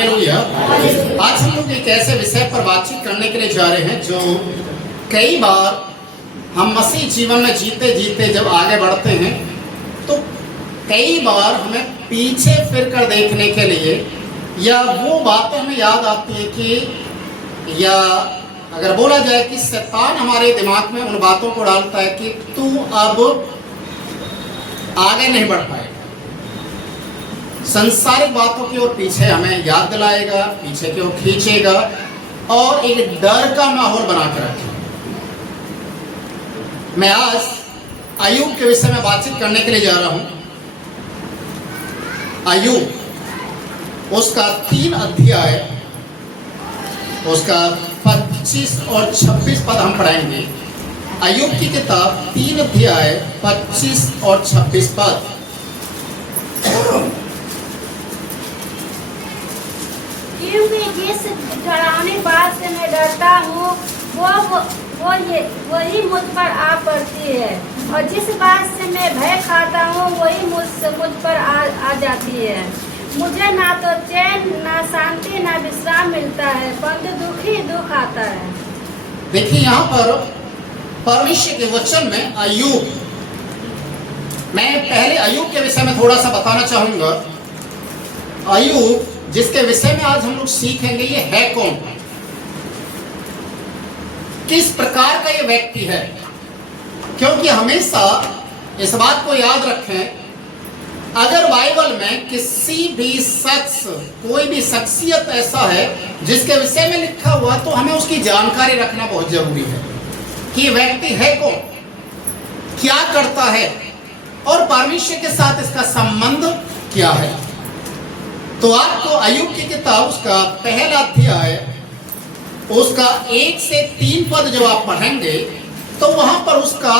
Hallelujah. आज हम लोग एक ऐसे विषय पर बातचीत करने के लिए जा रहे हैं जो कई बार हम मसीह जीवन में जीते जीते जब आगे बढ़ते हैं तो कई बार हमें पीछे फिर कर देखने के लिए या वो बातें हमें याद आती है कि या अगर बोला जाए कि शैतान हमारे दिमाग में उन बातों को डालता है कि तू अब आगे नहीं बढ़ पाएगा, संसारिक बातों की ओर पीछे हमें याद दिलाएगा, पीछे की ओर खींचेगा और एक डर का माहौल बना कर रखेगा। मैं आज अय्यूब के विषय में बातचीत करने के लिए जा रहा हूं। अय्यूब उसका 3 अध्याय, उसका 25 और 26 पद हम पढ़ेंगे। अय्यूब की किताब 3 अध्याय 25 और 26 पद। क्योंकि जिस डरावनी बात से मैं डरता हूँ वही मुझ पर आ पड़ती है, और जिस बात से मैं भय खाता हूँ वही मुझ पर आ जाती है। मुझे ना तो चैन, ना शांति, ना विश्राम मिलता है, परंतु दुख ही दुख आता है। देखिए यहाँ पर परमेश्वर के वचन में अय्यूब, मैं पहले अय्यूब के विषय में थोड़ा सा बताना चाहूंगा। अय्यूब जिसके विषय में आज हम लोग सीखेंगे, ये है कौन, किस प्रकार का ये व्यक्ति है। क्योंकि हमेशा इस बात को याद रखें, अगर बाइबल में किसी भी शख्स, कोई भी शख्सियत ऐसा है जिसके विषय में लिखा हुआ, तो हमें उसकी जानकारी रखना बहुत जरूरी है कि व्यक्ति है कौन, क्या करता है और परमेश्वर के साथ इसका संबंध क्या है। तो आपको अय्यूब की किताब उसका पहला अध्याय, उसका 1 से 3 पद जब आप पढ़ेंगे तो वहां पर उसका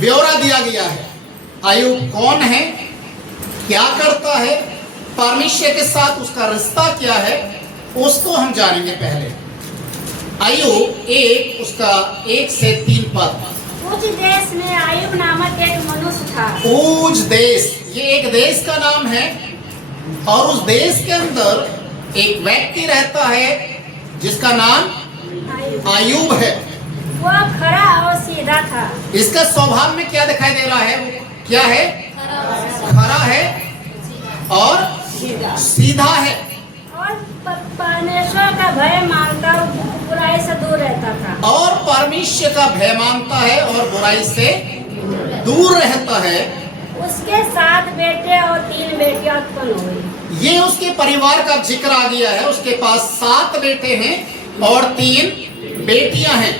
ब्यौरा दिया गया है। अय्यूब कौन है, क्या करता है, परमेश्वर के साथ उसका रिश्ता क्या है, उसको हम जानेंगे। पहले अय्यूब 1 उसका 1 से 3 पद। उस देश में अय्यूब नामक एक मनुष्य था। ऊज देश, ये एक देश का नाम है, और उस देश के अंदर एक व्यक्ति रहता है जिसका नाम अय्यूब है। वह खरा और सीधा था। इसका स्वभाव में क्या दिखाई दे रहा है, वो क्या है, खरा है और सीधा है, और परमेश्वर का भय मानता, बुराई से दूर रहता था। और परमेश्वर का भय मानता है और बुराई से दूर रहता है। उसके 7 बेटे और 3 बेटियां उत्पन्न हुई। ये उसके परिवार का जिक्र आ गया है। उसके पास 7 बेटे हैं और 3 बेटियां हैं।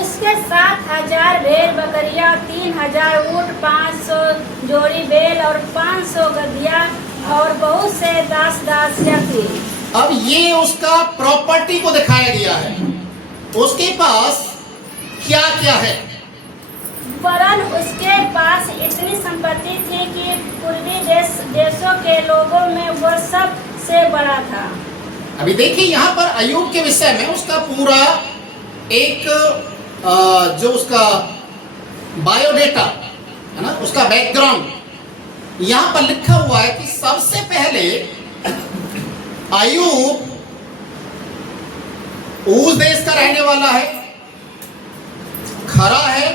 उसके 7,000 भेड़ बकरियां, 3,000 ऊंट, 500 जोड़ी बैल और 500 गधिया और बहुत से दास दासियां थी। अब ये उसका प्रॉपर्टी को दिखाया गया है, उसके पास क्या क्या है। वरन उसके पास इतनी संपत्ति थी कि पूर्वी देशों के लोगों में वह सबसे बड़ा था। अभी देखिए यहाँ पर अय्यूब के विषय में उसका पूरा एक जो उसका बायोडेटा है ना, उसका बैकग्राउंड यहाँ पर लिखा हुआ है कि सबसे पहले अय्यूब उस देश का रहने वाला है, खरा है,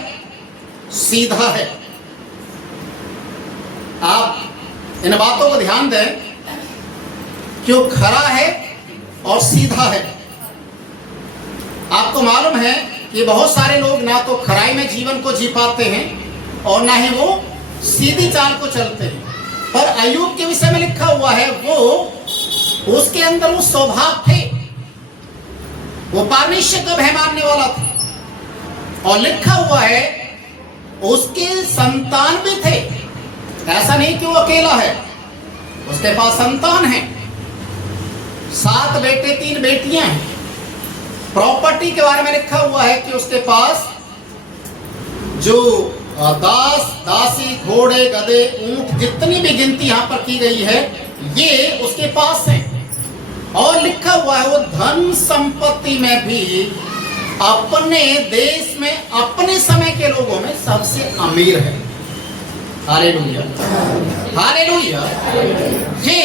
सीधा है। आप इन बातों को ध्यान दें कि वो खरा है और सीधा है। आपको मालूम है कि बहुत सारे लोग ना तो खराई में जीवन को जी पाते हैं और ना ही वो सीधी चाल को चलते हैं। पर अय्यूब के विषय में लिखा हुआ है, वो उसके अंदर वो स्वभाव थे, वो परमेश्वर का भय मानने वाला था। और लिखा हुआ है उसके संतान भी थे। ऐसा नहीं कि वो अकेला है, उसके पास संतान है, 7 बेटे 3 बेटियां हैं। प्रॉपर्टी के बारे में लिखा हुआ है कि उसके पास जो दास दासी, घोड़े, गधे, ऊंट, जितनी भी गिनती यहाँ पर की गई है, ये उसके पास है। और लिखा हुआ है वो धन संपत्ति में भी अपने देश में, अपने समय के लोगों में सबसे अमीर है। Hallelujah, hallelujah. हे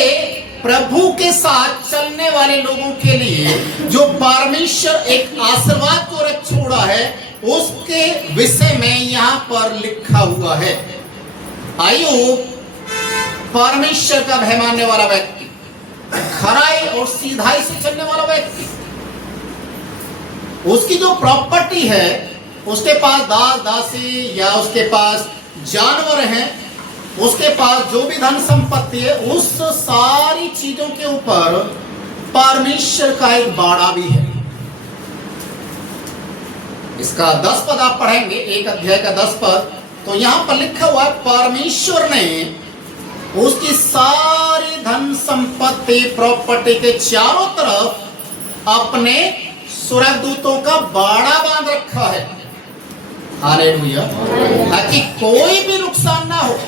प्रभु के साथ चलने वाले लोगों के लिए जो परमेश्वर एक आशीर्वाद को रख छोड़ा है, उसके विषय में यहां पर लिखा हुआ है। अय्यूब परमेश्वर का भय मानने वाला व्यक्ति, खराई और सीधाई से चलने वाला व्यक्ति, उसकी जो प्रॉपर्टी है, उसके पास दास दासी या उसके पास जानवर हैं, उसके पास जो भी धन संपत्ति है, उस सारी चीजों के ऊपर परमेश्वर का एक बाड़ा भी है। इसका 10 पद आप पढ़ेंगे, 1 अध्याय का 10 पद, तो यहां पर लिखा हुआ है परमेश्वर ने उसकी सारी धन संपत्ति प्रॉपर्टी के चारों तरफ अपने सुरक्षदूतों का बाड़ा बांध रखा है। हालेलुया, ताकि कोई भी नुकसान ना हो।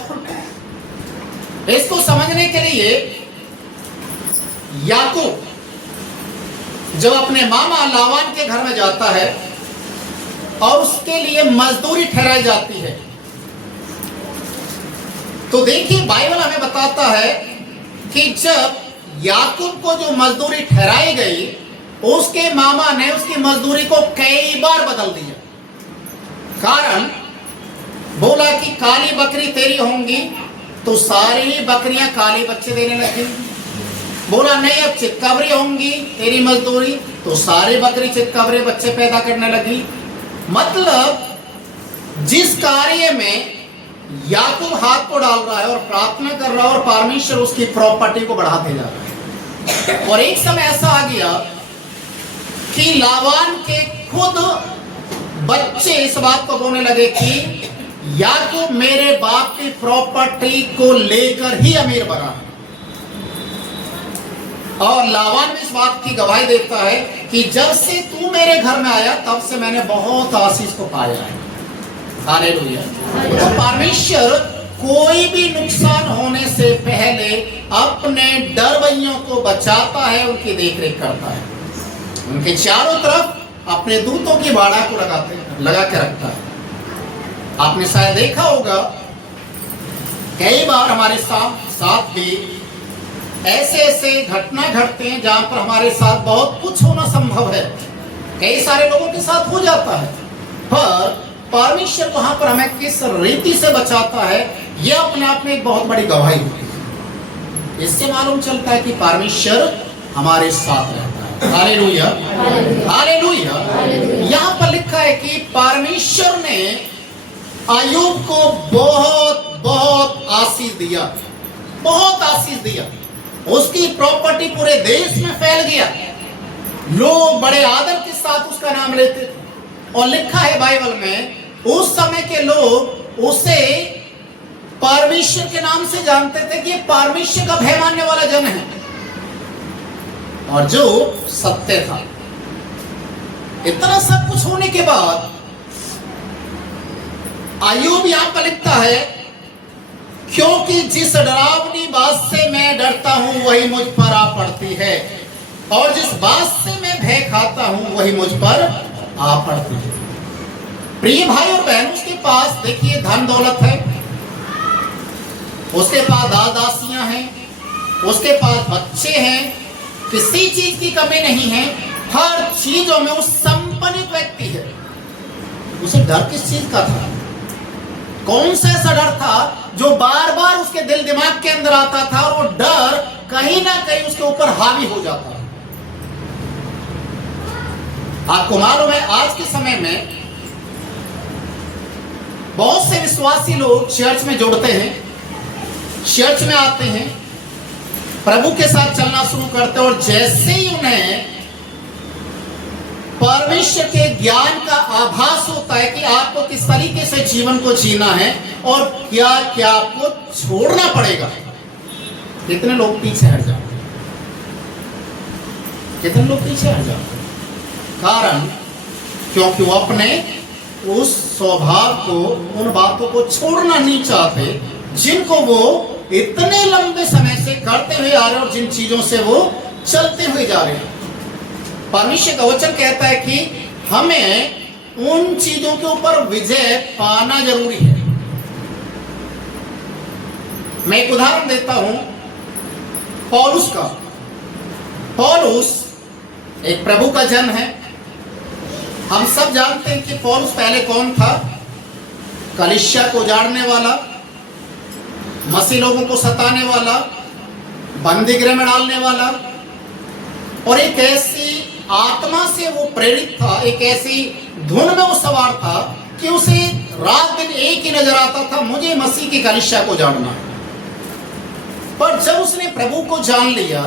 इसको समझने के लिए याकूब जब अपने मामा लाबान के घर में जाता है और उसके लिए मजदूरी ठहराई जाती है, तो देखिए बाइबल हमें बताता है कि जब याकूब को जो मजदूरी ठहराई गई, उसके मामा ने उसकी मजदूरी को कई बार बदल दिया। कारण बोला कि काली बकरी तेरी होंगी, तो सारी बकरियां काले बच्चे देने लगी। बोला नहीं, अब चितकबरी होंगी तेरी मजदूरी, तो सारे बकरी चितकबरे बच्चे पैदा करने लगी। मतलब जिस कार्य में याकूब हाथ को डाल रहा है और प्रार्थना कर रहा है और परमेश्वर उसकी प्रॉपर्टी को बढ़ाते जा रहा है। और एक समय ऐसा आ गया कि लाबान के खुद बच्चे इस बात को बोलने लगे कि याकूब मेरे बाप की प्रॉपर्टी को लेकर ही अमीर बना है। और लाबान भी इस बात की गवाही देता है कि जब से तू मेरे घर में आया, तब से मैंने बहुत आशीष को पाया है। हालेलुया। तो परमेश्वर कोई भी नुकसान होने से पहले अपने डरवैयों को बचाता है, उनकी देखरेख करता है, उनके चारों तरफ अपने दूतों की बाड़ा को लगा के रखता है। आपने शायद देखा होगा, कई बार हमारे साथ भी ऐसे घटना घटते हैं जहां पर हमारे साथ बहुत कुछ होना संभव है, कई सारे लोगों के साथ हो जाता है, पर परमेश्वर वहां पर हमें किस रीति से बचाता है, यह अपने आप में एक बहुत बड़ी गवाही होती है। इससे मालूम चलता है कि परमेश्वर हमारे साथ रहता है। Hallelujah, hallelujah. यहां पर लिखा है कि परमेश्वर ने अय्यूब को बहुत बहुत आशीष दिया, बहुत आशीष दिया। उसकी प्रॉपर्टी पूरे देश में फैल गया, लोग बड़े आदर के साथ उसका नाम लेते थे। और लिखा है बाइबल में, उस समय के लोग उसे परमेश्वर के नाम से जानते थे कि परमेश्वर का भय मानने वाला जन है और जो सत्य था। इतना सब कुछ होने के बाद अय्यूब यहां पर लिखता है, क्योंकि जिस डरावनी बात से मैं डरता हूं वही मुझ पर आ पड़ती है, और जिस बात से मैं भय खाता हूं वही मुझ पर आ पड़ती है। प्रिय भाई और बहन, उसके पास देखिए धन दौलत है, उसके पास दासियां हैं, उसके पास बच्चे हैं, किसी चीज की कमी नहीं है, हर चीजों में वो संपन्न व्यक्ति है। उसे डर किस चीज का था? कौन सा ऐसा डर था जो बार बार उसके दिल दिमाग के अंदर आता था और वो डर कहीं ना कहीं उसके ऊपर हावी हो जाता है? आपको मालूम है, आज के समय में बहुत से विश्वासी लोग चर्च में जुड़ते हैं, चर्च में आते हैं, प्रभु के साथ चलना शुरू करते हैं, और जैसे ही उन्हें परमेश्वर के ज्ञान का आभास होता है कि आपको किस तरीके से जीवन को जीना है और क्या क्या आपको छोड़ना पड़ेगा, कितने लोग पीछे हट जाते हैं, कितने लोग पीछे हट जाते हैं। कारण क्योंकि वो अपने उस स्वभाव को, उन बातों को छोड़ना नहीं चाहते जिनको वो इतने लंबे समय से करते हुए आ रहे और जिन चीजों से वो चलते हुए जा रहे हैं। परमेश्वर का वचन कहता है कि हमें उन चीजों के ऊपर विजय पाना जरूरी है। मैं एक उदाहरण देता हूं। पौलुस का। पौलुस एक प्रभु का जन है। हम सब जानते हैं कि पौलुस पहले कौन था। कलीसिया को उजाड़ने वाला, मसीह लोगों को सताने वाला, बंदी गृह में डालने वाला, और एक ऐसी आत्मा से वो प्रेरित था, एक ऐसी धुन में वो सवार था कि उसे रात दिन एक ही नजर आता था, मुझे मसीह की कलीसिया को जानना है। पर जब उसने प्रभु को जान लिया,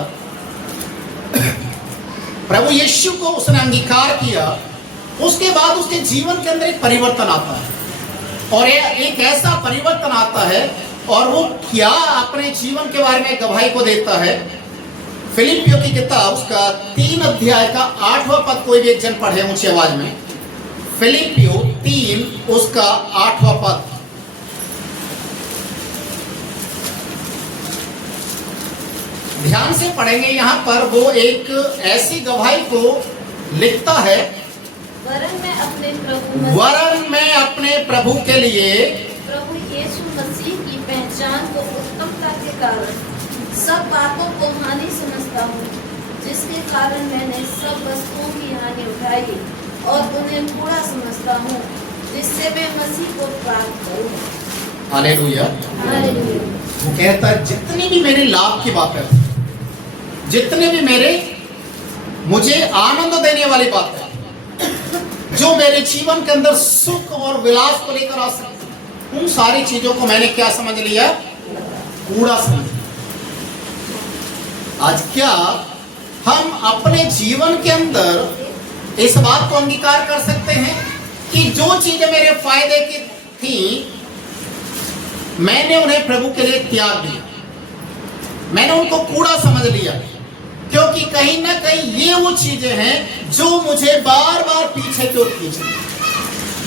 प्रभु यीशु को उसने अंगीकार किया, उसके बाद उसके जीवन के अंदर एक परिवर्तन आता है। और एक ऐसा परिवर्तन आता है, और वो क्या अपने जीवन के बारे में गवाही को देता है। फिलिपियों की किताब उसका 3 अध्याय का 8वां पद कोई भी एक जन पढ़े ऊंची आवाज में। फिलिपियों 3 उसका 8वां पद। ध्यान से पढ़ेंगे। यहाँ पर वो एक ऐसी गवाही को लिखता है, वरन मैं अपने प्रभु के लिए प्रभु यीशु मसीह की पहचान को उत्तमता के कारण सब बातों को हानि समझता हूँ, जिसके कारण मैंने सब वस्तुओं की हानि उठाई और उन्हें पूरा समझता हूँ, जिससे मैं मसीह को प्राप्त करूँ। हालेलुया। वो कहता है जितनी भी मेरे लाभ की बातें, जितने भी मेरे मुझे आनंद देने वाली बातें, जो मेरे जीवन के अंदर सुख और विलास को लेकर आ सकती, उन सारी चीजों को मैंने क्या समझ लिया? कूड़ा समझ लिया। आज क्या हम अपने जीवन के अंदर इस बात को अंगीकार कर सकते हैं कि जो चीजें मेरे फायदे की थी, मैंने उन्हें प्रभु के लिए त्याग दिया, मैंने उनको कूड़ा समझ लिया, क्योंकि कहीं ना कहीं ये वो चीजें हैं जो मुझे बार बार पीछे की ओर खींच रही हैं,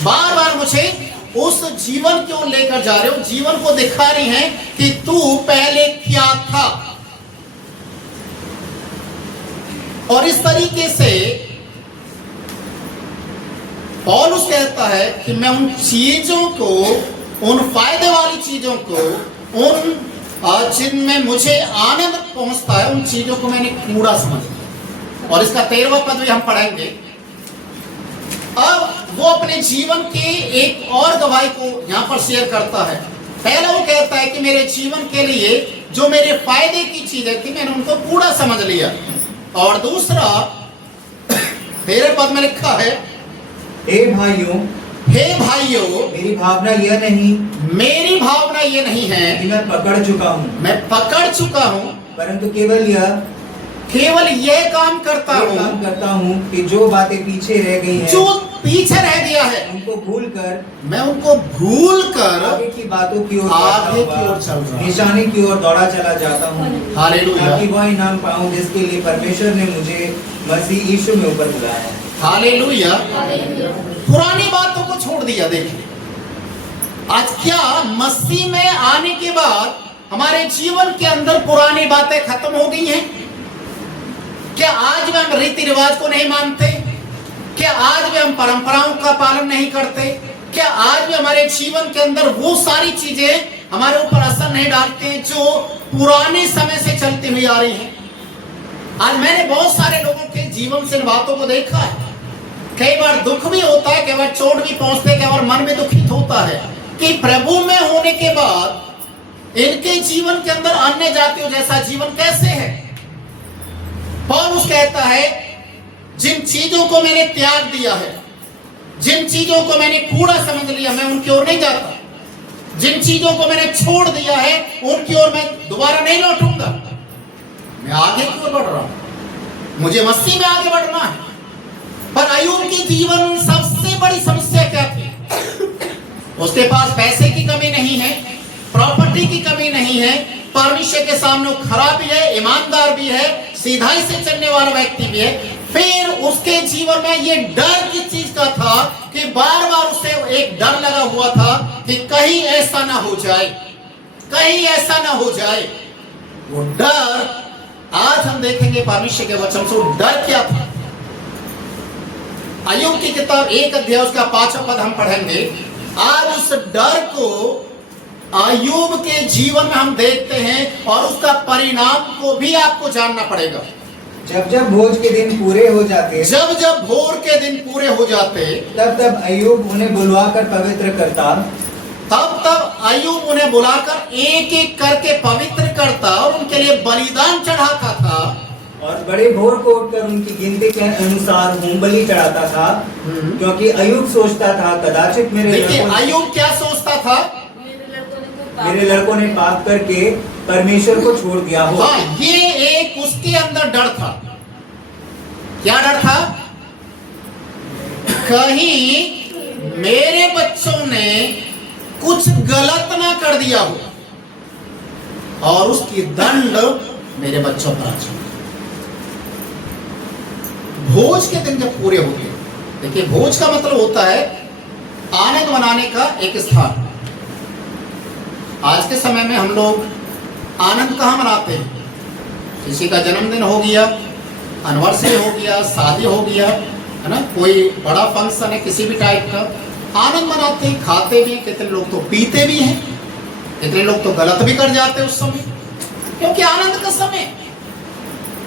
बार बार मुझे उस जीवन की ओर लेकर जा रहे हो, जीवन को दिखा रही हैं कि तू पहले क्या था। और इस तरीके से पौलुस कहता है कि मैं उन चीजों को, उन फायदे वाली चीजों को, उन जिनमें मुझे आनंद पहुंचता है, उन चीजों को मैंने कूड़ा समझ लिया। और इसका 13वां पद भी हम पढ़ेंगे। अब वो अपने जीवन के एक और गवाही को यहां पर शेयर करता है। पहला वो कहता है कि मेरे जीवन के लिए जो मेरे फायदे की चीजें थी, मैंने उनको कूड़ा समझ लिया। और दूसरा 13 पद में लिखा है, हे भाइयों, मेरी भावना ये नहीं है कि मैं पकड़ चुका हूँ, परंतु केवल यह काम करता हूँ कि जो बातें पीछे रह गई हैं, जो पीछे रह गया है, उनको भूल कर आगे की बातों की ओर चल रहा, निशाने की ओर दौड़ा चला जाता हूँ, हालेलुया, ताकि वह इनाम पाऊं जिसके लिए परमेश्वर ने मुझे मसीह यीशु में ऊपर बुलाया है। हालेलुया। पुरानी बातों को छोड़ दिया। देखिए आज क्या मसीह में आने के बाद हमारे जीवन के अंदर पुरानी बातें खत्म हो गई हैं? क्या आज भी हम रीति रिवाज को नहीं मानते? क्या आज भी हम परंपराओं का पालन नहीं करते? क्या आज भी हमारे जीवन के अंदर वो सारी चीजें हमारे ऊपर असर नहीं डालते हैं जो पुराने समय से चलती हुई आ रही हैं? आज मैंने बहुत सारे लोगों के जीवन से इन बातों को देखा है। कई बार दुख भी होता है, कई बार चोट भी पहुंचते है, कई बार मन भी दुखित होता है कि प्रभु में होने के बाद इनके जीवन के अंदर अन्य जातियों जैसा जीवन कैसे है। पौलुस कहता है जिन चीजों को मैंने त्याग दिया है, जिन चीजों को मैंने कूड़ा समझ लिया, मैं उनकी ओर नहीं जाता। जिन चीजों को मैंने छोड़ दिया है, उनकी ओर मैं दोबारा नहीं लौटूंगा। मैं आगे की ओर बढ़ रहा हूं, मुझे मसीह में आगे बढ़ना है। पर अय्यूब की जीवन सबसे बड़ी समस्या क्या थी? उसके पास पैसे की कमी नहीं है, प्रॉपर्टी की कमी नहीं है, परमेश्वर के सामने खरा भी है, ईमानदार भी है, सीधाई से चलने वाला व्यक्ति भी है। फिर उसके जीवन में ये डर किस चीज का था कि बार बार उसे एक डर लगा हुआ था कि कहीं ऐसा ना हो जाए, कहीं ऐसा ना हो जाए। वो डर आज हम देखेंगे परमेश्वर के वचन से। वो डर क्या था? अय्यूब की किताब 1 अध्याय उसका 5वां पद हम पढ़ेंगे। आज उस डर को अय्यूब के जीवन में हम देखते हैं और उसका परिणाम को भी आपको जानना पड़ेगा। जब जब भोज के दिन पूरे हो जाते, जब जब भोर के दिन पूरे हो जाते, तब तब अय्यूब उन्हें बुलवाकर पवित्र करता, तब तब अय्यूब उन्हें बुलाकर एक एक करके पवित्र करता और उनके लिए बलिदान चढ़ाता था। और बड़े भोर को उठकर उनकी गिनती के अनुसार होम बलि चढ़ाता था, क्योंकि अय्यूब सोचता था कदाचित देखिए अय्यूब क्या सोचता था, मेरे लड़कों ने पाप करके परमेश्वर को छोड़ दिया हो। हाँ, ये एक उसके अंदर डर था। क्या डर था? कहीं मेरे बच्चों ने कुछ गलत ना कर दिया हो और उसकी दंड मेरे बच्चों पर आ जाए। भोज के दिन जब पूरे हो गए, देखिए भोज का मतलब होता है आनंद मनाने का एक स्थान। आज के समय में हम लोग आनंद कहाँ मनाते हैं? किसी का जन्मदिन हो गया, एनिवर्सरी हो गया, शादी हो गया, है ना, कोई बड़ा फंक्शन है किसी भी टाइप का, आनंद मनाते हैं, खाते भी हैं। कितने लोग तो पीते भी हैं, कितने लोग तो गलत भी कर जाते हैं उस समय, क्योंकि आनंद का समय।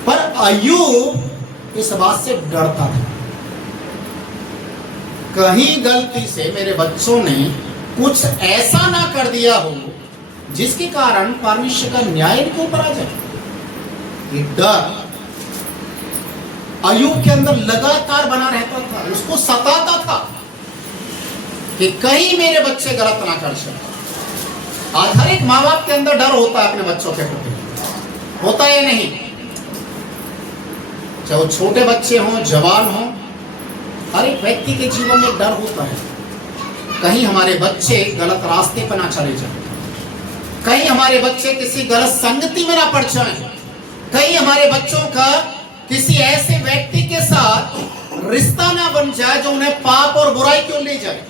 पर अय्यूब इस बात से डरता था, कहीं गलती से मेरे बच्चों ने कुछ ऐसा ना कर दिया हो जिसके कारण परमेश्वर का न्याय इनके ऊपर आ जाए। ये डर अय्यूब के अंदर लगातार बना रहता था, उसको सताता था कि कहीं मेरे बच्चे गलत ना कर सके। आज हर एक माँ बाप के अंदर डर होता है अपने बच्चों के प्रति, होता है नहीं? चाहे वो छोटे बच्चे हों, जवान हों, हर एक व्यक्ति के जीवन में डर होता है कहीं हमारे बच्चे गलत रास्ते पर ना चले जाएं, कहीं हमारे बच्चे किसी गलत संगति में ना पड़ जाएं, कहीं हमारे बच्चों का किसी ऐसे व्यक्ति के साथ रिश्ता ना बन जाए जो उन्हें पाप और बुराई की ओर ले जाए।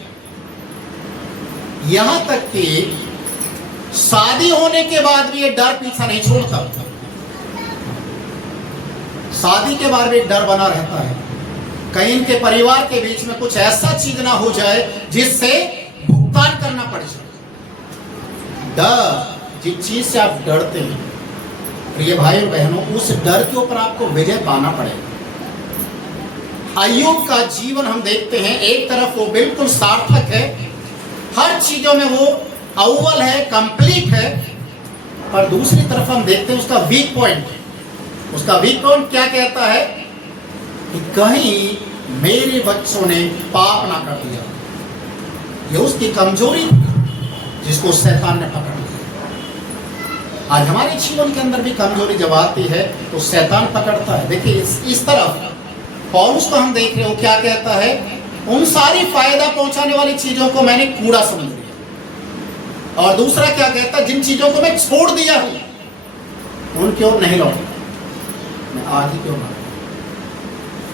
यहां तक कि शादी होने के बाद भी ये डर पीछा नहीं छोड़ता, शादी के बाद भी डर बना रहता है कहीं इनके परिवार के बीच में कुछ ऐसा चीज ना हो जाए जिससे भुगतान करना पड़ जाए। डर, जिस चीज से आप डरते हैं प्रिय भाई और बहनों, उस डर के ऊपर आपको विजय पाना पड़ेगा। अय्यूब का जीवन हम देखते हैं, एक तरफ वो बिल्कुल सार्थक है, हर चीजों में वो अव्वल है, कंप्लीट है, पर दूसरी तरफ हम देखते हैं उसका वीक पॉइंट। उसका वीक पॉइंट क्या कहता है कि कहीं मेरे बच्चों ने पाप ना कर दिया। ये उसकी कमजोरी जिसको शैतान ने पकड़ लिया। आज हमारे जीवन के अंदर भी कमजोरी जब आती है तो शैतान पकड़ता है। देखिए इस तरफ पौलुस को हम देख रहे हो क्या कहता है, उन सारी फायदा पहुंचाने वाली चीजों को मैंने कूड़ा समझ लिया। और दूसरा क्या कहता है, जिन चीजों को मैं छोड़ दिया हूं उनकी ओर नहीं लौटा, मैं आज ही क्यों ना।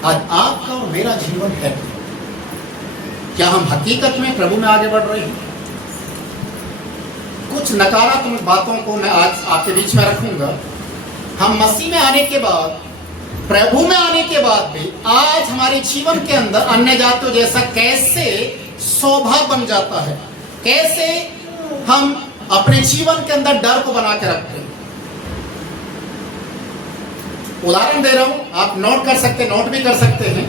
आज आपका और मेरा जीवन है, क्या हम हकीकत में प्रभु में आगे बढ़ रहे हैं? कुछ नकारात्मक बातों को मैं आज आपके बीच में रखूंगा। हम मसीह में आने के बाद, प्रभु में आने के बाद भी आज हमारे जीवन के अंदर अन्य जातियों जैसा कैसे स्वभाव बन जाता है, कैसे हम अपने जीवन के अंदर डर को बना के रखते हैं। उदाहरण दे रहा हूं, आप नोट कर सकते हैं, नोट भी कर सकते हैं।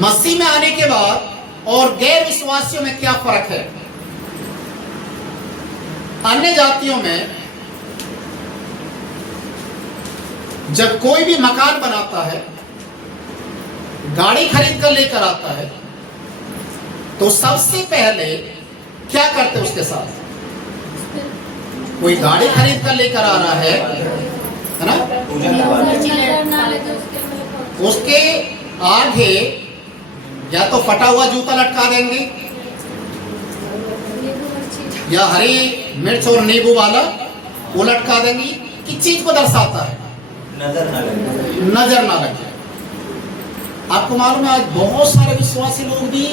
मसीह में आने के बाद और गैर विश्वासियों में क्या फर्क है? अन्य जातियों में जब कोई भी मकान बनाता है, गाड़ी खरीद कर लेकर आता है, तो सबसे पहले क्या करते हैं उसके साथ? कोई गाड़ी खरीद कर लेकर आ रहा है ना, उसके आगे या तो फटा हुआ जूता लटका देंगे या हरी मिर्च और नींबू वाला वो लटका देंगे। किस चीज को दर्शाता है? नजर ना लगे, नजर ना लगे। आपको मालूम है आज बहुत सारे विश्वासी लोग भी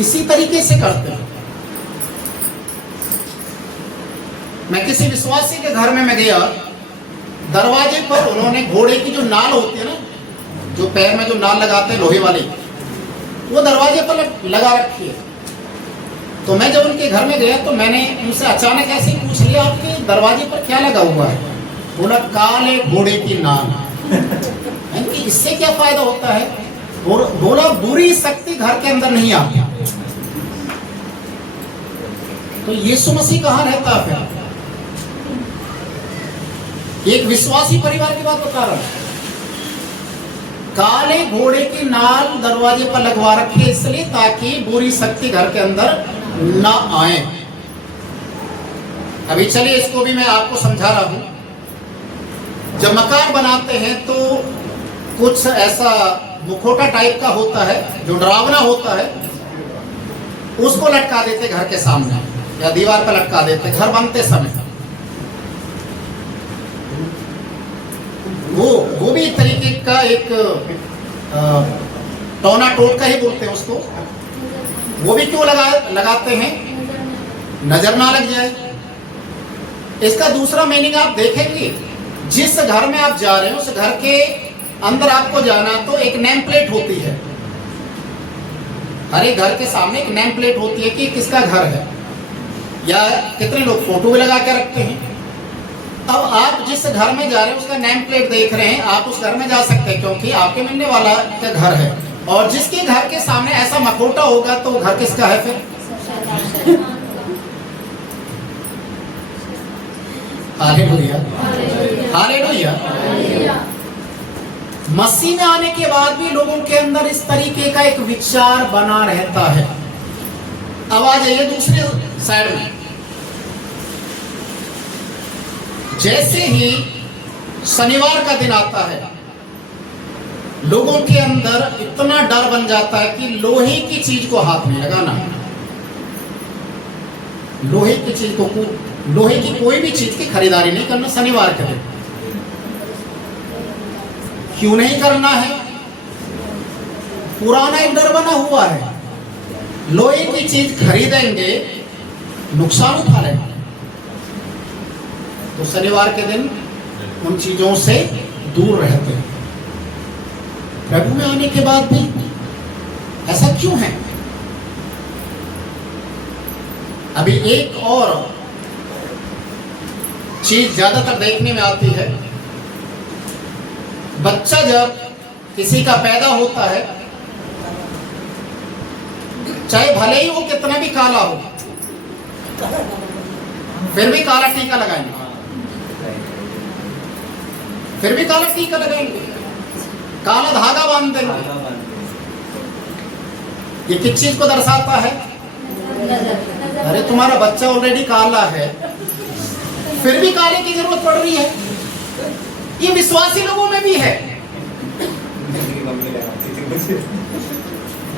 इसी तरीके से करते हैं। मैं किसी विश्वासी के घर में मैं गया, दरवाजे पर उन्होंने घोड़े की जो नाल होती है ना, जो पैर में जो नाल लगाते हैं लोहे वाली, वो दरवाजे पर लगा रखी है। तो मैं जब उनके घर में गया तो मैंने उनसे अचानक ऐसे ही पूछ लिया, आपके दरवाजे पर क्या लगा हुआ है? बोला काले घोड़े की नाल। कि इससे क्या फायदा होता है? बोला बुरी शक्ति घर के अंदर नहीं आती। तो यीशु मसीह कहाँ रहता है? एक विश्वासी परिवार की बात बता रहा हूं। काले घोड़े की नाल दरवाजे पर लगवा रखी, इसलिए ताकि बुरी शक्ति घर के अंदर ना आए। अभी चलिए इसको भी मैं आपको समझा रहा हूं। जब मकान बनाते हैं तो कुछ ऐसा मुखौटा टाइप का होता है जो डरावना होता है, उसको लटका देते घर के सामने या दीवार पर लटका देते घर बनते समय। वो भी एक तरीके का एक टोना टोटका ही बोलते हैं उसको। वो भी क्यों लगाते हैं? नजर ना लग जाए। इसका दूसरा मीनिंग आप देखेंगे, जिस घर में आप जा रहे हैं उस घर के अंदर आपको जाना तो एक नेम प्लेट होती है। हर एक घर के सामने एक नेम प्लेट होती है कि किसका घर है, या कितने लोग फोटो भी लगा के रखते हैं। अब आप जिस घर में जा रहे हैं उसका नेम प्लेट देख रहे हैं, आप उस घर में जा सकते हैं क्योंकि आपके मिलने वाला का घर है। और जिसके घर के सामने ऐसा मखौटा होगा तो घर किसका है फिर? Hallelujah, hallelujah. मसीह में आने के बाद भी लोगों के अंदर इस तरीके का एक विचार बना रहता है। अब आ जाइए दूसरे साइड में। जैसे ही शनिवार का दिन आता है, लोगों के अंदर इतना डर बन जाता है कि लोहे की चीज को हाथ में लगाना, लोहे की चीज को, लोहे की कोई भी चीज की खरीदारी नहीं करना शनिवार के दिन। क्यों नहीं करना है? पुराना एक डर बना हुआ है, लोहे की चीज खरीदेंगे नुकसान उठा लेंगे। तो शनिवार के दिन उन चीजों से दूर रहते हैं। प्रभु में आने के बाद भी ऐसा क्यों है? अभी एक और चीज ज्यादातर देखने में आती है। बच्चा जब किसी का पैदा होता है, चाहे भले ही वो कितना भी काला हो, फिर भी काला टीका लगाएंगे, फिर भी काला टीका लगाएंगे, काला धागा बांध देंगे। ये किस चीज को दर्शाता है? अरे तुम्हारा बच्चा ऑलरेडी काला है, फिर भी काले की जरूरत पड़ रही है। ये विश्वासी लोगों में भी है।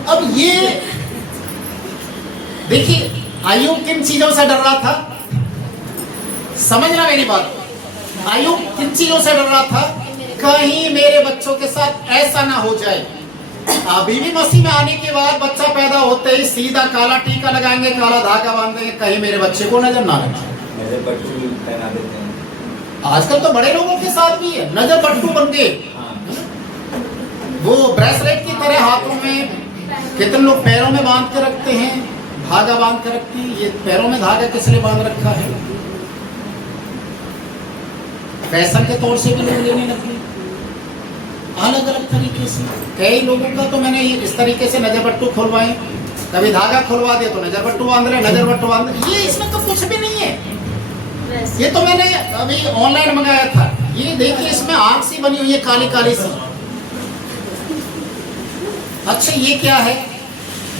अब ये देखिए, अय्यूब किन चीजों से डर रहा था? समझना मेरी बात। अय्यूब किन चीजों से डर रहा था? कहीं मेरे बच्चों के साथ ऐसा ना हो जाए। अभी भी मसीह में आने के बाद बच्चा पैदा होते ही सीधा काला टीका लगाएंगे, काला धागा बांधेंगे, कहीं मेरे बच्चे को नजर ना लगे। नजर बट्टू पहना देते हैं। आजकल तो बड़े लोगों के साथ भी है, नजर बट्टू बन गए। वो ब्रेसलेट की तरह हाथों में, कितने लोग पैरों में बांध के रखते हैं, धागा बांध के रखते हैं। ये पैरों में धागा किस लिए बांध रखा है? फैशन के तौर से भी लोग लेने लगे अलग अलग तरीके से। कई लोगों का तो मैंने इस तरीके से नजर बट्टू खुलवाए, कभी धागा खुलवा दिया तो नजर बट्टू बांध रहे, नजर बट्टू बांध रहे। ये इसमें तो कुछ भी नहीं है। ये तो मैंने अभी ऑनलाइन मंगाया था। ये देखिए, इसमें आंख सी बनी हुई है, काली काली सी। अच्छा, ये क्या है?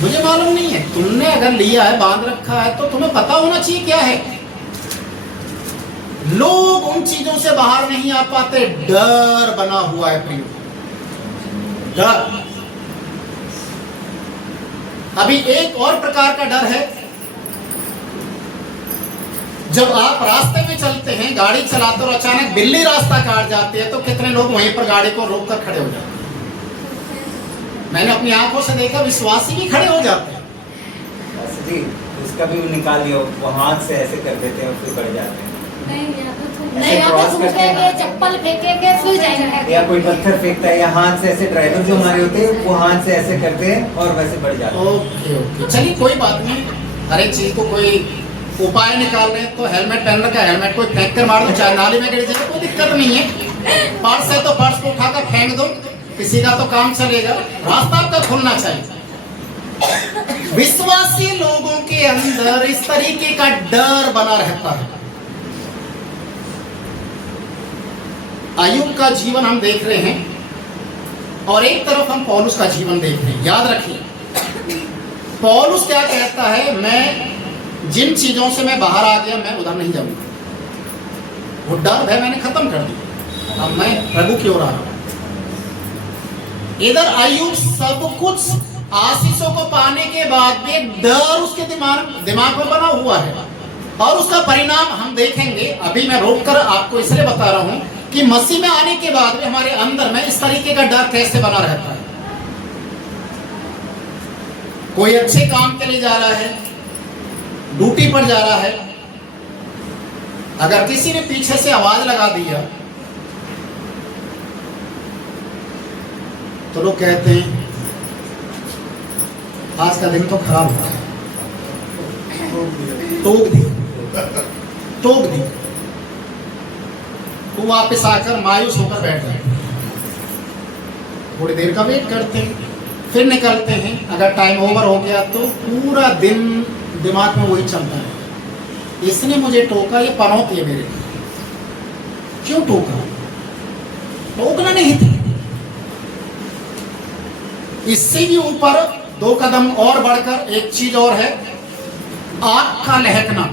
मुझे मालूम नहीं है। तुमने अगर लिया है, बांध रखा है, तो तुम्हें पता होना चाहिए क्या है। लोग उन चीजों से बाहर नहीं आ पाते, डर बना हुआ है प्रियो, डर। अभी एक और प्रकार का डर है। जब आप रास्ते में चलते हैं, गाड़ी चलाते और अचानक बिल्ली रास्ता काट जाती है, तो कितने लोग वहीं पर गाड़ी को रोककर खड़े हो जाते हैं। मैंने अपनी आंखों से देखा, विश्वासी भी खड़े हो जाते हैं। जी, उसका भी निकाल लिया, वो हाथ से ऐसे कर देते हैं और फिर बढ़ जाते हैं। नहीं, यहाँ पे थूकेंगे, चप्पल फेंकेंगे, फिर जाएंगे। या कोई पत्थर फेंकता है, या हाथ से ऐसे, ड्राइवर जो हमारे होते हैं वो हाथ से ऐसे करते हैं और वैसे बढ़ जाते हैं। ओके ओके, चलिए कोई बात नहीं। हर एक चीज को कोई उपाय निकाल रहे हैं, तो हेलमेट पहन रखा है, हेलमेट को फेंक कर मार दो, चाहे नाली में गिर जाए, कोई दिक्कत नहीं है। पर्स है तो पर्स को उठाकर फेंक दो, किसी का तो काम चलेगा। रास्ता आपका खुलना चाहिए। विश्वासी लोगों के अंदर इस तरीके का डर बना रहता है। अय्यूब का जीवन हम देख रहे हैं और एक तरफ हम पौलुस का जीवन देख रहे हैं। याद रखिए, पौलुस क्या कहता है, मैं जिन चीजों से मैं बाहर आ गया मैं उधर नहीं जाऊंगा, वो डर है मैंने खत्म कर दिया, अब मैं प्रभु की ओर आ रहा हूं। इधर अय्यूब सब कुछ आशीषों को पाने के बाद भी एक डर उसके दिमाग में बना हुआ है, और उसका परिणाम हम देखेंगे। अभी मैं रोककर आपको इसलिए बता रहा हूं कि मसीह में आने के बाद भी हमारे अंदर में इस तरीके का डर कैसे बना रहता है। कोई अच्छे काम के लिए जा रहा है, ड्यूटी पर जा रहा है, अगर किसी ने पीछे से आवाज लगा दिया तो लोग कहते हैं आज का दिन तो खराब हुआ है, टोक दी। तो वापस आकर मायूस होकर बैठ जाते, थोड़ी देर का वेट करते हैं, फिर निकलते हैं। अगर टाइम ओवर हो गया तो पूरा दिन दिमाग में वही चलता है, इसने मुझे टोका, ये पनौती है मेरे, क्यों टोका? टोकना नहीं था। इससे भी ऊपर 2 कदम और बढ़कर एक चीज और है, आग का लहकना।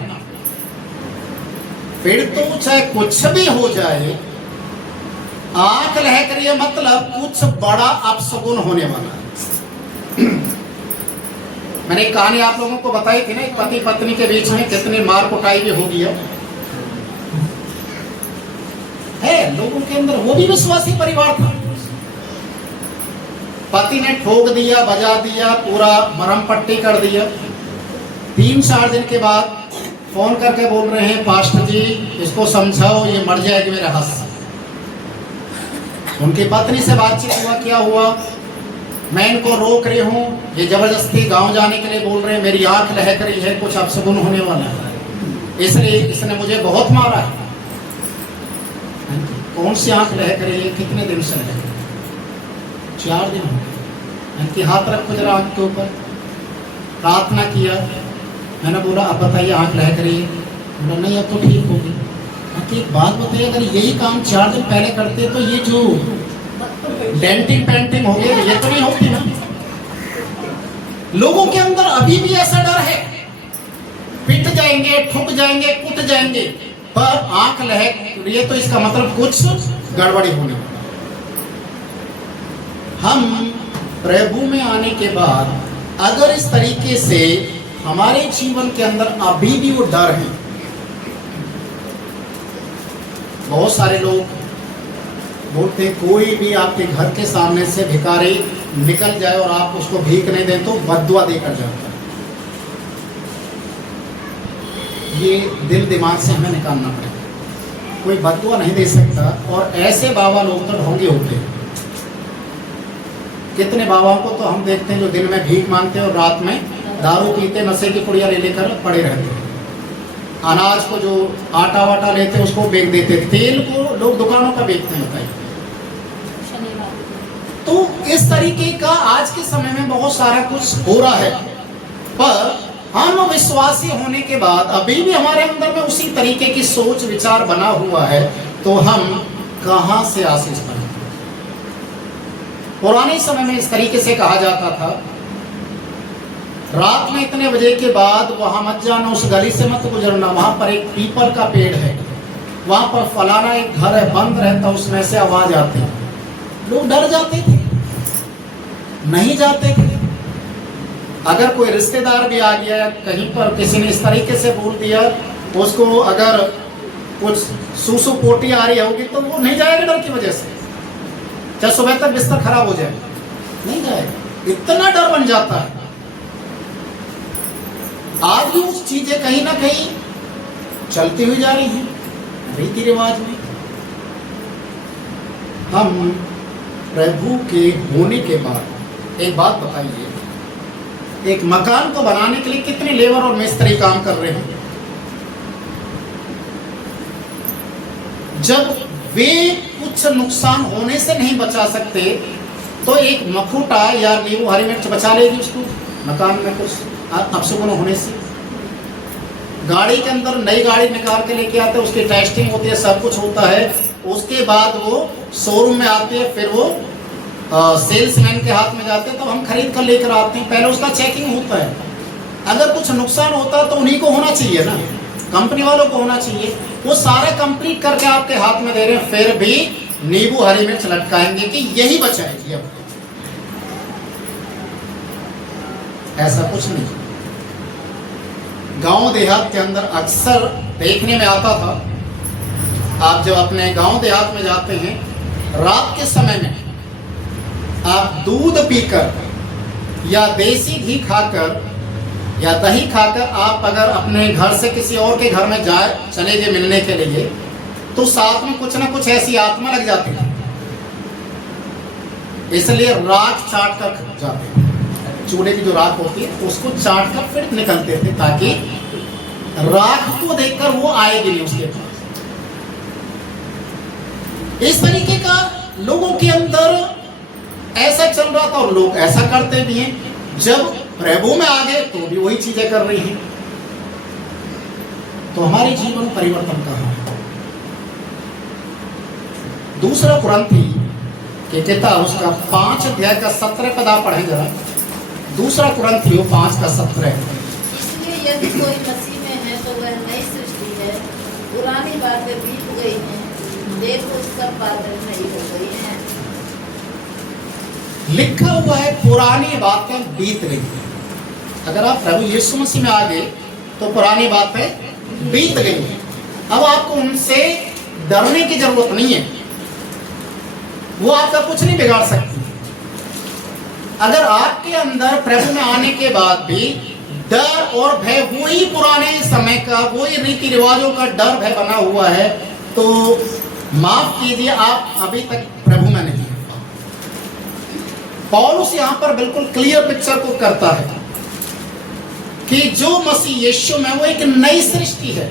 फिर तो चाहे कुछ भी हो जाए, आंख लहक रही है मतलब कुछ बड़ा अपशगुन होने वाला है। मैंने एक कहानी आप लोगों को बताई थी ना, एक पति पत्नी के बीच में कितनी मार कुटाई भी होगी है लोगों के अंदर। वो भी विश्वासी परिवार था, पति ने ठोक दिया, बजा दिया, पूरा मरहम पट्टी कर दिया। 3-4 दिन के बाद फोन करके बोल रहे हैं, पास्टर जी इसको समझाओ, ये मर जाएगी मेरा हंस। उनकी पत्नी से बातचीत हुआ, क्या हुआ? मैं इनको रोक रही हूँ, ये जबरदस्ती गांव जाने के लिए बोल रहे हैं, मेरी आंख लहक रही है, कुछ अपशगुन होने वाला है, इसलिए इसने मुझे बहुत मारा है। कौन सी आंख लहक रही है? कितने दिन से लहक? 4 दिन हो गए। इनकी हाथ रखो जरा आंख के ऊपर। प्रार्थना किया, मैंने बोला अब बताइए आंख लहक रही है? बोला नहीं अब तो ठीक होगी। एक बात बताइए, अगर यही काम 4 दिन पहले करते तो ये जो डेंटिंग पेंटिंग हो गई ये तो नहीं होती ना। लोगों के अंदर अभी भी ऐसा डर है, पिट जाएंगे, ठुक जाएंगे, कुट जाएंगे, पर आंख लहक रही है तो इसका मतलब कुछ गड़बड़ी होने वाली। हम प्रभु में आने के बाद अगर इस तरीके से हमारे जीवन के अंदर अभी भी वो डर है, बहुत सारे लोग बोलते हैं कोई भी आपके घर के सामने से भिखारी निकल जाए और आप उसको भीख नहीं दें तो बद्दुआ देकर जाता है। ये दिल दिमाग से हमें निकालना पड़ेगा, कोई बद्दुआ नहीं दे सकता। और ऐसे बाबा लोग तो ढोंगे होते हैं। कितने बाबाओं को तो हम देखते हैं जो दिन में भीख मांगते हैं और रात में दारू पीते, नशे की पुड़िया ले लेकर पड़े रहते हैं। अनाज को जो आटा वाटा लेते हैं उसको बेच देते, तेल को लोग दुकानों का बेचते हैं। बताइए, तो इस तरीके का आज के समय में बहुत सारा कुछ हो रहा है। पर हम विश्वासी होने के बाद अभी भी हमारे अंदर में उसी तरीके की सोच विचार बना हुआ है, तो हम कहां से आशीष पाएंगे? पुराने समय में इस तरीके से कहा जाता था, रात में इतने बजे के बाद वहां मत जाना, उस गली से मत गुजरना, वहां पर एक पीपल का पेड़ है, वहां पर फलाना एक घर है, बंद रहता, उसमें से आवाज आती। लोग डर जाते थे, नहीं जाते थे। अगर कोई रिश्तेदार भी आ गया, कहीं पर किसी ने इस तरीके से बोल दिया, उसको अगर कुछ सूसू पोटी आ रही होगी तो वो नहीं जाएगा डर की वजह से, चाहे सुबह तक बिस्तर खराब हो जाए, नहीं जाएगा। इतना डर बन जाता है। आज भी उस चीजें कहीं ना कहीं चलती हुई जा रही हैं रीति रिवाज में। हम प्रभु के होने के बाद एक बात बताइए, एक मकान को बनाने के लिए कितने लेबर और मिस्त्री काम कर रहे हैं। जब वे कुछ नुकसान होने से नहीं बचा सकते तो एक मखूटा या नींबू हरी मिर्च बचा लेगी उसको मकान में कुछ अपशगुन होने से। गाड़ी के अंदर नई गाड़ी निकाल के लेके आते हैं, उसकी टेस्टिंग होती है, सब कुछ होता है, उसके बाद वो शोरूम में आती है, फिर वो सेल्समैन के हाथ में जाते हैं, तब हम खरीद कर लेकर आते हैं, पहले उसका चेकिंग होता है। अगर कुछ नुकसान होता तो उन्हीं को होना चाहिए ना, कंपनी वालों को होना चाहिए। वो सारा कंप्लीट करके आपके हाथ में दे रहे हैं, फिर भी नींबू हरी मिर्च लटकाएंगे कि यही बचाएगी। अब ऐसा कुछ नहीं। गांव देहात के अंदर अक्सर देखने में आता था, आप जब अपने गांव देहात में जाते हैं, रात के समय में आप दूध पीकर या देसी घी खाकर या दही खाकर आप अगर अपने घर से किसी और के घर में चले गए मिलने के लिए, तो साथ में कुछ ना कुछ ऐसी आत्मा लग जाती है, इसलिए राख चाट कर जाते हैं। चूल्हे की जो राख होती है उसको चाट कर फिर निकलते थे, ताकि राख को देखकर वो आएगी नहीं उसके पास। इस तरीके का लोगों के अंदर ऐसा चल रहा था और लोग ऐसा करते भी हैं। जब प्रभु में आ गए तो भी वही चीजें कर रही हैं। तो हमारे जीवन परिवर्तन कहाँ है? दूसरा कुरिन्थी के किताब उसका 5 अध्याय का 17 पद आप पढ़ेंगे। दूसरा कुरिन्थियों 5 का 17। इसलिए यदि कोई मसीह में है तो वह नई सृष्टि है, पुरानी बातें बीत गई हैं, देखो सब बातें नई हो गई हैं। लिखा हुआ है पुरानी बातें बीत गई हैं। अगर आप प्रभु यीशु मसीह में आ गए तो पुरानी बातें बीत गई हैं। अब आपको उनसे डरने की जरूरत नहीं है, वो आपका कुछ नहीं बिगाड़ सकती। अगर आपके अंदर प्रभु में आने के बाद भी डर और भय वही पुराने समय का, वही रीति रिवाजों का डर भय बना हुआ है, तो माफ कीजिए, आप अभी तक प्रभु में नहीं है। पौलुस यहां पर बिल्कुल क्लियर पिक्चर को करता है कि जो मसीह यीशु में वो एक नई सृष्टि है।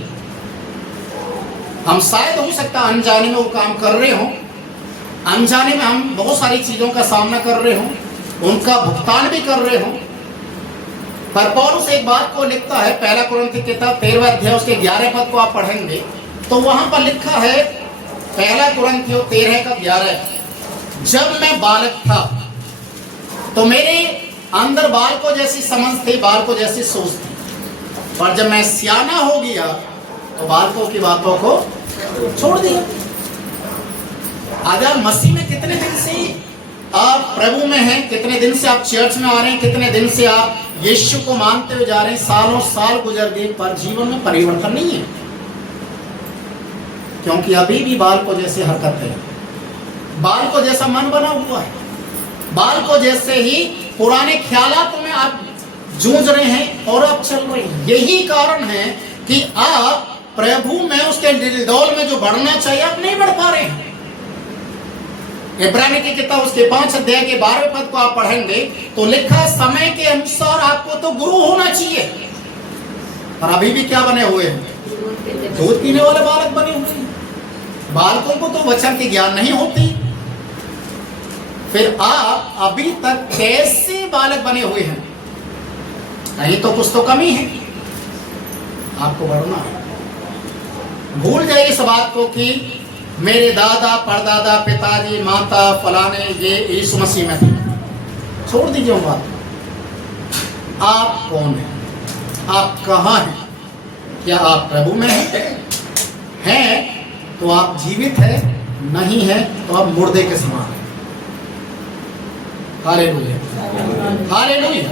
हम शायद हो सकता है अनजाने में वो काम कर रहे हो, अनजाने में हम बहुत सारी चीजों का सामना कर रहे हो, उनका भुगतान भी कर रहे हो, पर पौलुस एक बात को लिखता है, पहला कुरिन्थी किताब 13वां अध्याय उसके 11 पद को आप पढ़ेंगे तो वहां पर लिखा है, पहला कुरिन्थियों 13 का 11, जब मैं बालक था तो मेरे अंदर बालकों जैसी समझ थी, बालकों जैसी सोच थी, पर जब मैं सियाना हो गया तो बालकों की बातों को छोड़ दिया। आज आप मसीह में कितने दिन से आप प्रभु में हैं, कितने दिन से आप चर्च में आ रहे हैं, कितने दिन से आप यीशु को मानते हुए जा रहे हैं, सालों साल गुजर गए पर जीवन में परिवर्तन नहीं है, क्योंकि अभी भी बालकों जैसे हरकत है, बालकों जैसा मन बना हुआ है, बालकों जैसे ही पुराने ख्यालातों में आप जूझ रहे हैं और आप चल रहे हैं। यही कारण है कि आप प्रभु में, उसके दिलडोल में जो बढ़ना चाहिए आप नहीं बढ़ पा रहे हैं। इब्रानी की किताब उसके 5 अध्याय के 12वें पद को आप पढ़ेंगे तो लिखा, समय के अनुसार आपको तो गुरु होना चाहिए, पर अभी भी क्या बने हुए हैं? दूध पीने वाले बालक बने हुए हैं। बालकों को तो वचन की ज्ञान नहीं होती, फिर आप अभी तक कैसे बालक बने हुए हैं? नहीं तो कुछ तो कमी है, आपको बढ़ना है। भूल जाइए इस बात को कि मेरे दादा परदादा पिताजी माता फलाने ये यीशु मसीह में थे, छोड़ दीजिए वो बात। आप कौन हैं? आप कहाँ हैं? क्या आप प्रभु में हैं तो आप जीवित हैं, नहीं है तो आप मुर्दे के समान हैं। Hallelujah, hallelujah.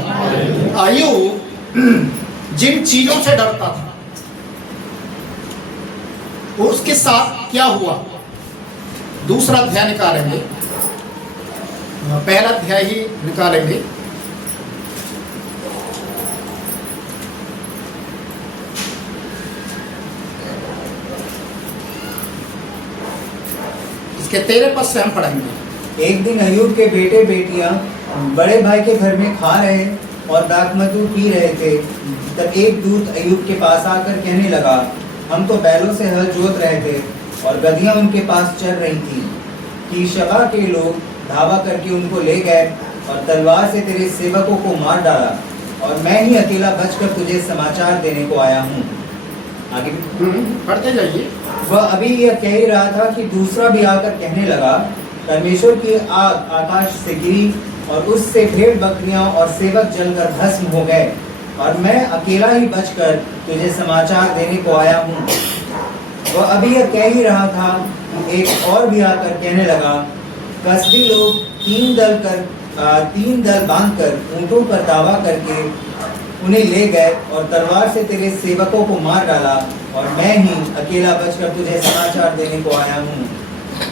अय्यूब जिन चीजों से डरता था उसके साथ क्या हुआ? दूसरा अध्याय निकालेंगे, पहला अध्याय ही निकालेंगे। इसके 13 पद से हम पढ़ेंगे। एक दिन अय्यूब के बेटे बेटियां बड़े भाई के घर में खा रहे और दाखमधु पी रहे थे, तब एक दूत अय्यूब के पास आकर कहने लगा, हम तो बैलों से हल जोत रहे थे और गधियां उनके पास चल रही थी कि शबा के लोग धावा करके उनको ले गए और तलवार से तेरे सेवकों को मार डाला, और मैं ही अकेला बचकर तुझे समाचार देने को आया हूँ। आगे पढ़ते जाइए। वह अभी यह कह ही रहा था कि दूसरा भी आकर कहने लगा, परमेश्वर की आग आकाश से गिरी और उससे भेड़ बकरियां और सेवक जलकर भस्म हो गए, और मैं अकेला ही बचकर तुझे समाचार देने को आया हूँ। वह अभी यह कह ही रहा था कि एक और भी आकर कहने लगा, कसदी लोग तीन दल बांधकर ऊंटों पर दावा करके उन्हें ले गए और तलवार से तेरे सेवकों को मार डाला, और मैं ही अकेला बचकर तुझे समाचार देने को आया हूँ।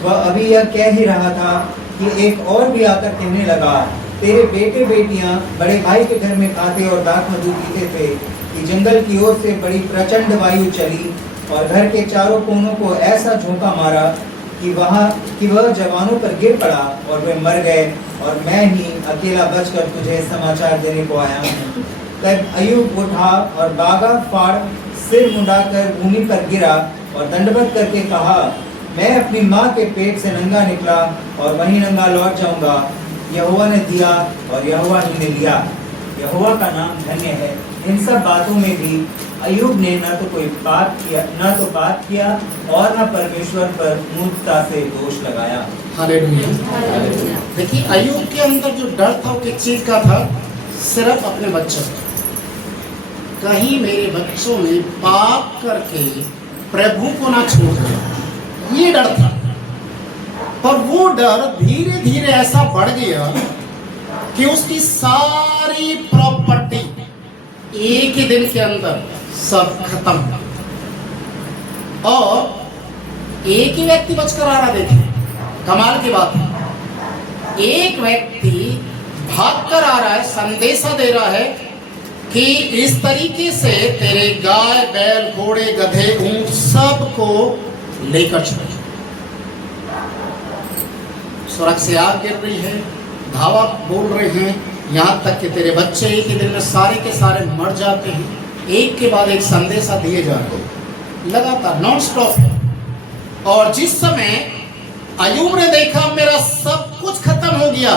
वह अभी यह कह ही रहा था कि एक और भी आकर कहने लगा, तेरे बेटे बेटियां बड़े भाई के घर में खाते और दाखमधु पीते थे कि जंगल की ओर से बड़ी प्रचंड वायु चली और घर के चारों कोनों को ऐसा झोंका मारा कि वह जवानों पर गिर पड़ा और वे मर गए, और मैं ही अकेला बचकर तुझे समाचार देने को आया हूँ। तब अय्यूब उठा और बागा फाड़ सिर मुंडाकर भूमि पर गिरा और दंडवत करके कहा, मैं अपनी माँ के पेट से नंगा निकला और वहीं नंगा लौट जाऊंगा। यहोवा ने दिया और यहोवा ही ने लिया। यहोवा का नाम धन्य है। इन सब बातों में भी अय्यूब ने न तो बात किया और न परमेश्वर पर मूर्खता से दोष लगाया। हालेलुया। देखिए, अय्यूब के अंदर जो डर था वो किस चीज का था? सिर्फ अपने बच्चों का। कहीं मेरे बच्चों ने पाप करके प्रभु को ना छोड़ दिया, ये डर था। पर वो डर धीरे धीरे ऐसा बढ़ गया कि उसकी सारी प्रॉपर्टी एक ही दिन के अंदर सब खत्म, और एक ही व्यक्ति बचकर आ रहा। देखिए, कमाल की बात है, एक व्यक्ति भागकर आ रहा है, संदेशा दे रहा है कि इस तरीके से तेरे गाय बैल घोड़े गधे ऊंट सब को लेकर चले। स्वर्ग से आग गिर रही है, धावा बोल रहे हैं, यहाँ तक कि तेरे बच्चे एक ही दिन में सारे के सारे मर जाते हैं। एक के बाद एक संदेशा दिए जा रहे हैं लगातार, नॉन स्टॉप। और जिस समय अय्यूब ने देखा मेरा सब कुछ खत्म हो गया,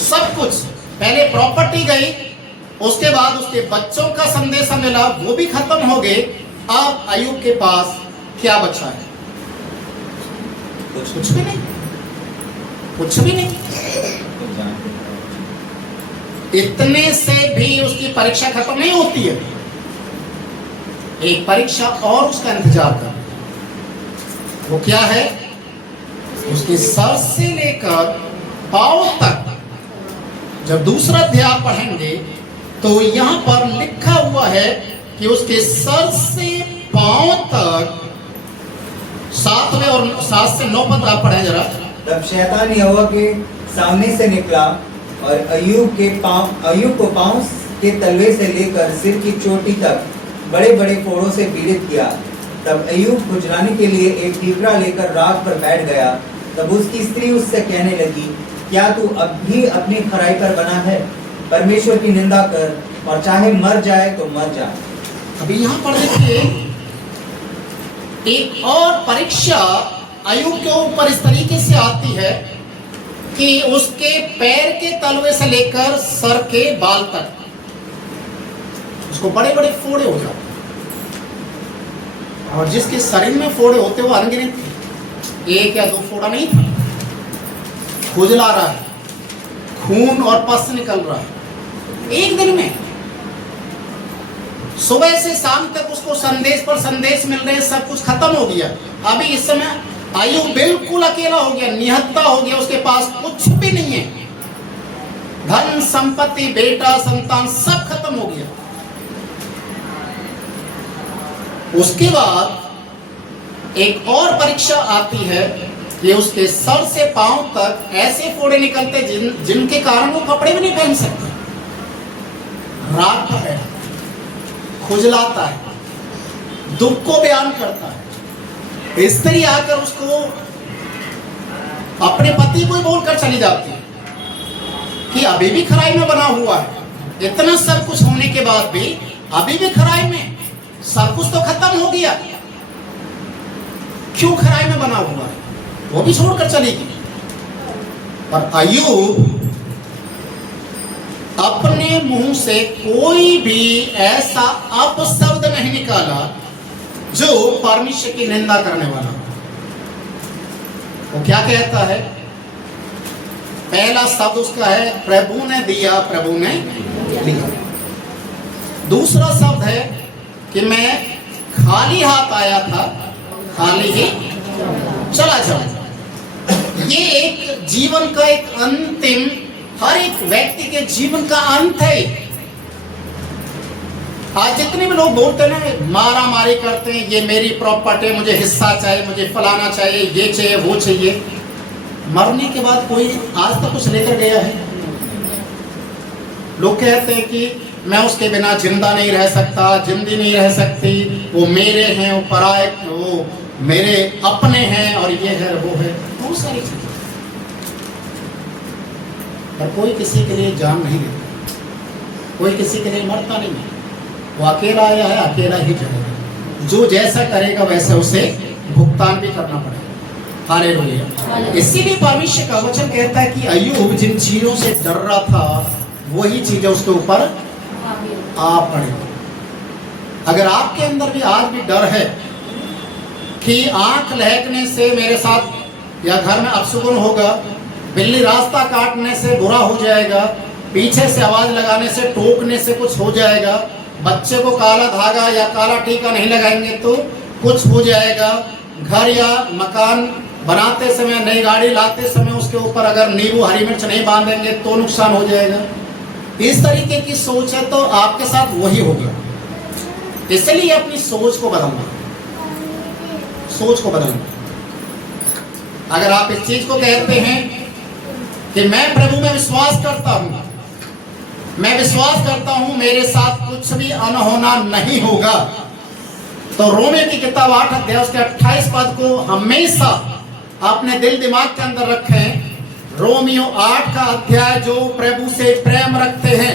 सब कुछ, पहले प्रॉपर्टी गई, उसके बाद उसके बच्चों का संदेशा मिला, वो भी खत्म हो गए। अब अय्यूब के पास क्या बचा है? कुछ भी नहीं, कुछ भी नहीं। इतने से भी उसकी परीक्षा खत्म नहीं होती है, एक परीक्षा और उसका इंतजार कर। वो क्या है? उसके सर से लेकर पांव तक। जब दूसरा अध्याय पढ़ेंगे तो यहां पर लिखा हुआ है कि उसके सर से पांव तक, 7वें और 7 से 9 पद आप पढ़ें जरा। तब शैतान यहोवा के सामने से निकला और अय्यूब को पांव के तलवे से लेकर सिर की चोटी तक बड़े बड़े फोड़ों से पीड़ित किया। तब अय्यूब खुजलाने के लिए एक ठीकरा लेकर राख पर बैठ गया। तब उसकी स्त्री उससे कहने लगी, क्या तू अब भी अपनी खराई पर बना है? परमेश्वर की निंदा कर और चाहे मर जाए तो मर जा। अभी यहाँ पर देखिए, एक और परीक्षा अय्यूब के ऊपर इस तरीके से आती है कि उसके पैर के तलवे से लेकर सर के बाल तक उसको बड़े बड़े फोड़े हो जाते, और जिसके शरीर में फोड़े होते वो अनगिनत थे, 1 या 2 फोड़ा नहीं था। खुजला रहा है, खून और पस निकल रहा है। एक दिन में सुबह से शाम तक उसको संदेश पर संदेश मिल रहे हैं, सब कुछ खत्म हो गया। अभी इस समय अय्यूब बिल्कुल अकेला हो गया, निहत्ता हो गया, उसके पास कुछ भी नहीं है, धन संपत्ति बेटा संतान सब खत्म हो गया। उसके बाद एक और परीक्षा आती है कि उसके सर से पांव तक ऐसे फोड़े निकलते जिनके कारण वो कपड़े भी नहीं पहन सकते, रात पर है, खुजलाता है, दुख को बयान करता है। स्त्री आकर उसको अपने पति को ही बोलकर चली जाती है कि अभी भी खराई में बना हुआ है, इतना सब कुछ होने के बाद भी अभी भी खराई में, सब कुछ तो खत्म हो गया, क्यों खराई में बना हुआ है? वो भी छोड़कर चलेगी। पर अय्यूब अपने मुंह से कोई भी ऐसा अपशब्द नहीं निकाला जो परमेश्वर की निंदा करने वाला। वो क्या कहता है? पहला शब्द उसका है प्रभु ने दिया, प्रभु ने लिया। दूसरा शब्द है कि मैं खाली हाथ आया था, खाली ही चला जाऊंगा। ये एक जीवन का एक अंतिम, हर एक व्यक्ति के जीवन का अंत है। आज जितने भी लोग बोलते हैं ना, मारा मारी करते हैं, ये मेरी प्रॉपर्टी, मुझे हिस्सा चाहिए, मुझे फलाना चाहिए, ये चाहिए, वो चाहिए। मरने के बाद कोई आज तक कुछ लेकर गया है? लोग कहते हैं कि मैं उसके बिना जिंदा नहीं रह सकता, जिंदगी नहीं रह सकती, वो मेरे हैं, वो पराए, वो मेरे अपने हैं, और ये है वो है, बहुत सारी चीजें। पर कोई किसी के लिए जान नहीं देता, कोई किसी के लिए मरता नहीं है। वो अकेला आया है, अकेला ही जाएगा। जो जैसा करेगा वैसे उसे भुगतान भी करना पड़ेगा। हालेलुया। इसीलिए परमेश्वर का वचन कहता है कि अय्यूब जिन चीजों से डर रहा था वही चीजें उसके ऊपर आ पड़े। अगर आपके अंदर भी आज भी डर है कि आंख लहकने से मेरे साथ या घर में अपशगुन होगा, बिल्ली रास्ता काटने से बुरा हो जाएगा, पीछे से आवाज लगाने से, टोकने से कुछ हो जाएगा, बच्चे को काला धागा या काला टीका नहीं लगाएंगे तो कुछ हो जाएगा, घर या मकान बनाते समय, नई गाड़ी लाते समय उसके ऊपर अगर नींबू हरी मिर्च नहीं बांधेंगे तो नुकसान हो जाएगा। इस तरीके की सोच है तो आपके साथ वही होगा। इसलिए अपनी सोच को बदलना, सोच को बदलना। अगर आप इस चीज को कहते हैं कि मैं प्रभु में विश्वास करता हूं, मैं विश्वास करता हूं मेरे साथ कुछ भी अनहोना नहीं होगा, तो रोमियो की किताब 8 अध्याय उसके 28 पद को हमेशा अपने दिल दिमाग के अंदर रखें। रोमियो 8 का अध्याय, जो प्रभु से प्रेम रखते हैं,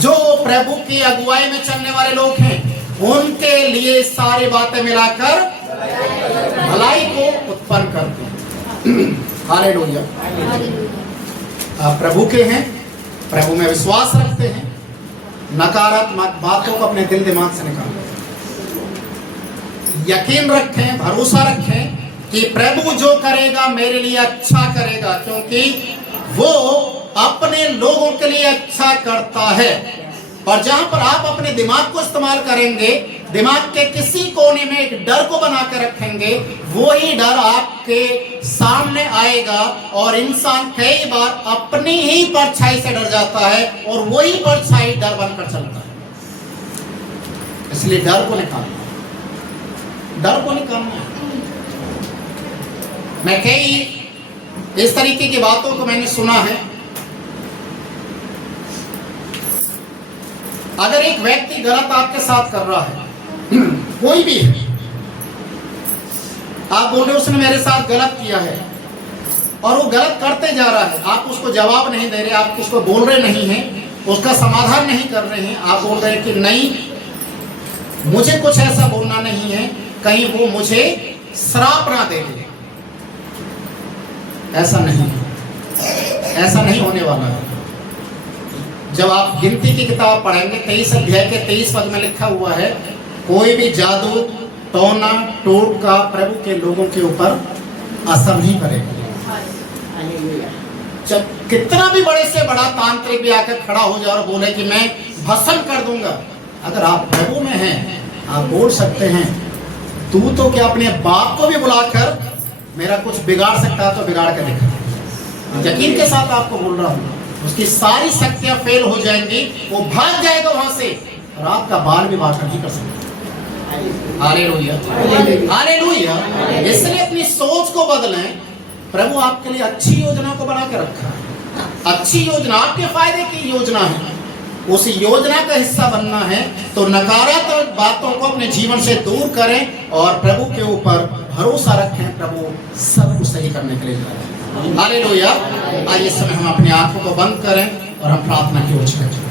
जो प्रभु की अगुवाई में चलने वाले लोग हैं, उनके लिए सारी बातें मिलाकर भलाई को उत्पन्न करते हैं। हालेलुया। आप प्रभु के हैं, प्रभु में विश्वास रखते हैं, नकारात्मक बातों को अपने दिल दिमाग से निकालें। यकीन रखें, भरोसा रखें कि प्रभु जो करेगा मेरे लिए अच्छा करेगा, क्योंकि वो अपने लोगों के लिए अच्छा करता है। और जहां पर आप अपने दिमाग को इस्तेमाल करेंगे, दिमाग के किसी कोने में एक डर को बना के रखेंगे, वही डर आपके सामने आएगा और इंसान कई बार अपनी ही परछाई से डर जाता है और वही परछाई डर बनकर चलता है। इसलिए डर को निकालना, डर को निकालना है। मैं कई इस तरीके की बातों को मैंने सुना है। अगर एक व्यक्ति गलत आपके साथ कर रहा है, कोई भी है, आप बोल रहे उसने मेरे साथ गलत किया है और वो गलत करते जा रहा है, आप उसको जवाब नहीं दे रहे, आप उसको बोल रहे नहीं हैं, उसका समाधान नहीं कर रहे हैं, आप बोल रहे हैं कि नहीं मुझे कुछ ऐसा बोलना नहीं है, कहीं वो मुझे श्राप ना दे दे। ऐसा नहीं, ऐसा नहीं होने वाला है। जब आप गिनती की किताब पढ़ेंगे 23 अध्याय के 23 पद में लिखा हुआ है, कोई भी जादू, टोना, टोटका प्रभु के लोगों के ऊपर असर नहीं करेगा। जब कितना भी बड़े से बड़ा तांत्रिक भी आकर खड़ा हो जाए और बोले कि मैं भस्म कर दूंगा, अगर आप प्रभु में हैं, आप बोल सकते हैं तू तो क्या अपने बाप को भी बुलाकर मेरा कुछ बिगाड़ सकता है तो बिगाड़ कर दिखा। यकीन के साथ आपको बोल रहा हूँ, उसकी सारी शक्तियां फेल हो जाएंगी, वो भाग जाएगा वहां से और आपका बाल भी बात नहीं कर सकता। Hallelujah, hallelujah. इसलिए अपनी सोच को बदलें। प्रभु आपके लिए अच्छी योजना को बना के रखा है, अच्छी योजना आपके फायदे की योजना है, उस योजना का हिस्सा बनना है। तो नकारात्मक बातों को अपने जीवन से दूर करें और प्रभु के ऊपर भरोसा रखें। प्रभु सब कुछ सही करने के लिए जा रहे हैं। हालेलुया। आइए इस समय हम अपनी आंखों को बंद करें और हम प्रार्थना की ओर चलें।